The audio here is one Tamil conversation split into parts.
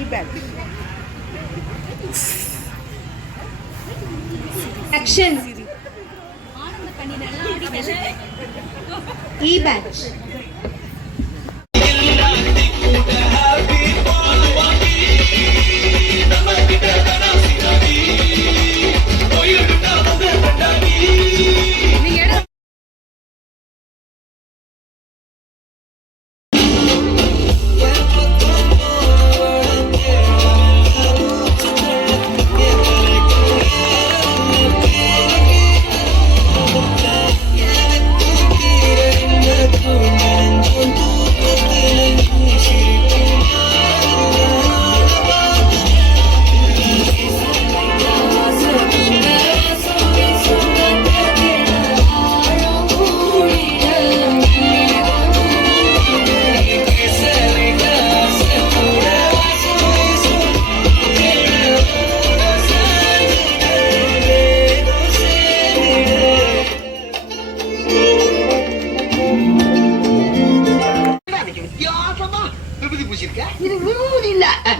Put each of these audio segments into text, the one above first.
E-batch. Action. E-batch.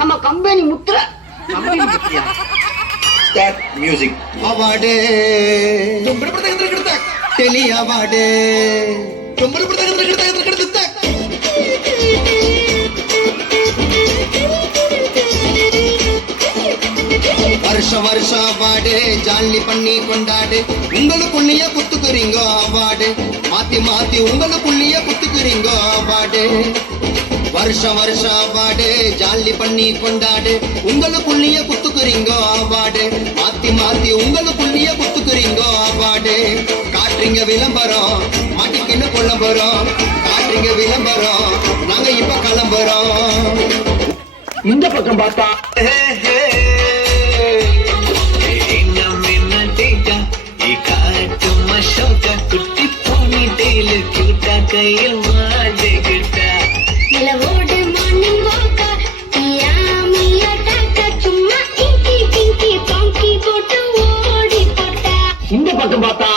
நம்ம கம்பெனி முத்திர ஸ்டார்ட் மியூசிக் அவார்டு டெலி அவார்டு வருஷம் வருஷம் அவார்டு ஜாலி பண்ணி கொண்டாடு உங்களுக்குள்ளேயே குத்துக்குறீங்க அவார்டு மாத்தி மாத்தி உங்களுக்குள்ளேயே குத்துக்குறீங்க அவார்டு வருஷம் வருஷம் அவார்டு ஜாலி பண்ணி கொண்டாடு உங்களுக்குள்ளேயே குத்துக்குறீங்க அவார்டு மாத்தி மாத்தி உங்களுக்குள்ளேயே குத்துக்குறீங்க அவார்டு காட்டுறீங்க விளம்பரம் மாட்டிக்கின்னு கொள்ள போறோம் காட்டுறீங்க விளம்பரம் நாங்க இப்ப கிளம்புறோம் இந்த பக்கம் பார்த்தா குட்டி போனி டெய்லு கிட்டா கையில் மாட்டிக்கிட்டா நிலவோடு மார்னிங் வாக்கா மியா மியா டாக்கா சும்மா இங்கி பிங்கி பாங்கி போட்டு ஓடி போட்டா இந்த பக்கம் பார்த்தா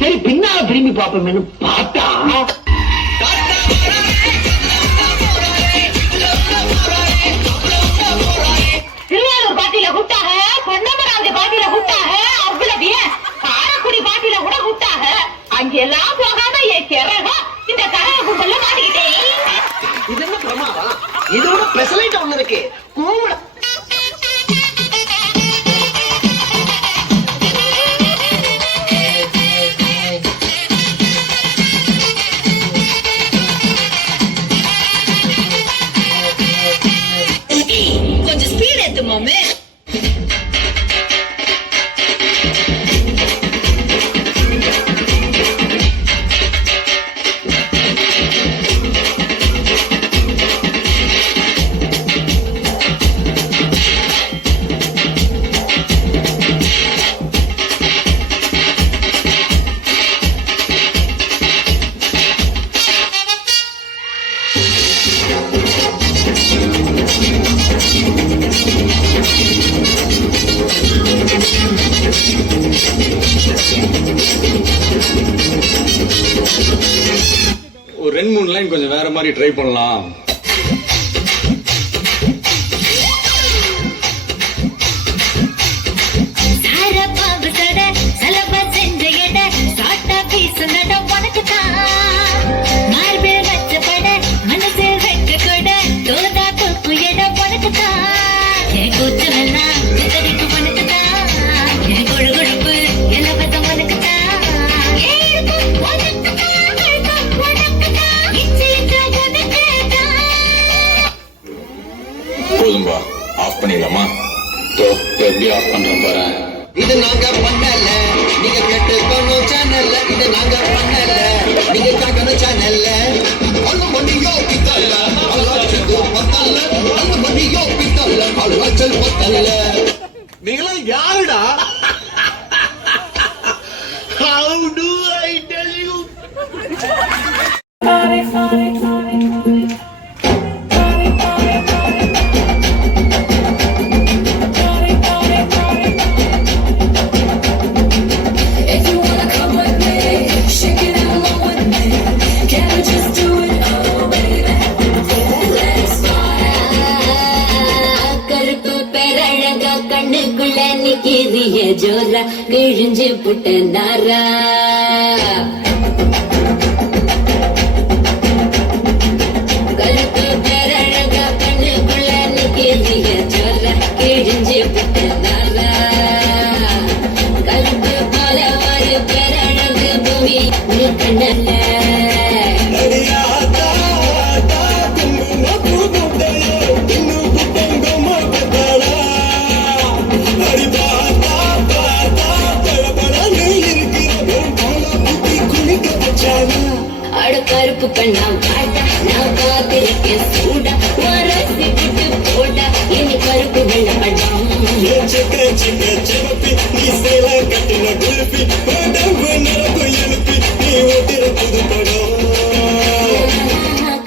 சரி பின்னால திரும்பி பார்ப்போம்னு பார்த்தா அங்கெல்லாம் போகாம என் கிறகம் இந்த கரக கும்பல்ல மாட்டிக்கிட்டேன். இது என்ன பிரமாதம் இதோட ஸ்பெஷலைட் ஒண்ணு இருக்கு கோமள கொஞ்சம் ஸ்பீட் ஏத்து மாமே. ஒரு 2-3 லைன் கொஞ்சம் வேற மாதிரி ட்ரை பண்ணலாம். போதும்பா ஆஃப் பண்ணிடலாமா? எப்படி ஆஃப் பண்றேன் பாரு. இது நாங்க பண்ணல நீங்க கேட்டுக்கணும் சேனல்ல இது நாங்க பண்ணல நீங்க கேட்கணும் சேனல்ல அங்க மணியோ பித்தல்ல அல்லாச்சது பத்தல்ல அங்க மணியோ பித்தல்ல அல்லாச்சல் பத்தல்ல நீங்களாம் யாருடா? How do I tell you? கண்ணுக்குள்ள நிக்கிறிய ஜோரா கிழிஞ்சு புட்ட நாரா கருப்பு பேரழகா கண்ணுக்குள்ள நிக்கிறிய ஜோரா கிழிஞ்சு புட்ட நாரா கருப்பு போல ஒரு பேரழகு பூமி நீ கண்ணல்ல கருப்பு கண்ணா பாட்டா நான் காத்திருக்கேன் சூடா வரசி விட்டு போட்டா இனி கருப்பு வெள்ள படம்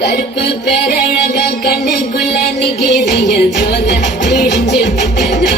கருப்பு பேரழக கண்ணுக்குள்ள நிகிறிய ஜோத விழிஞ்சு விட்டனா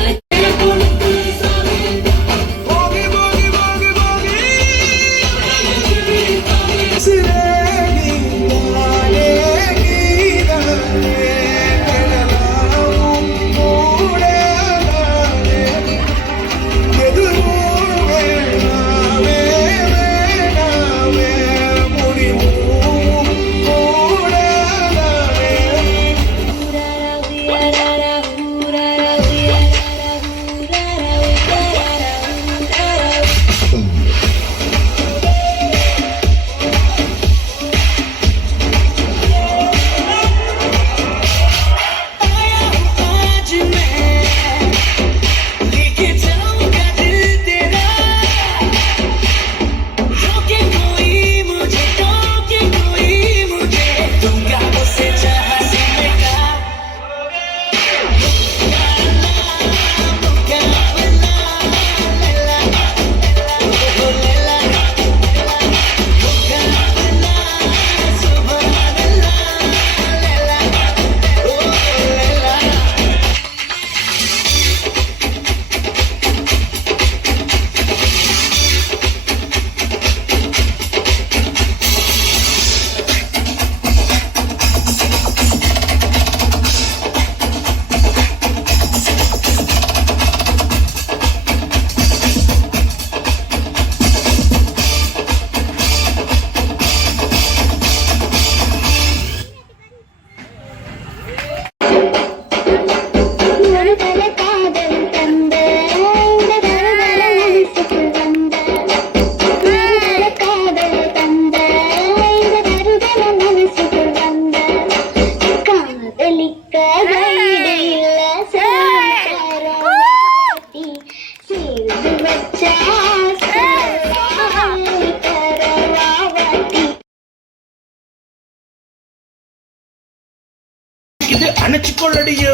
அணைச்சுக்கொள்ளடியோ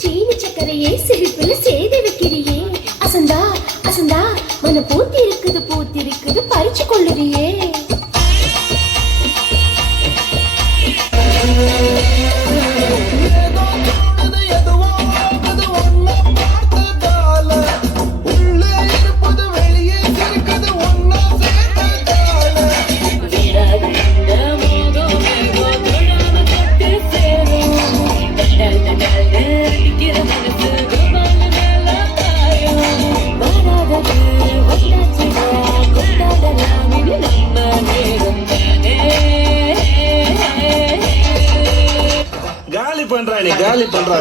சீனி சக்கரையே சிரிப்புல சேதி வைக்கிறியே அசந்தா அசந்தா மன பூத்தி இருக்குது பறிச்சு கொள்ளுறியே காலி பண்றா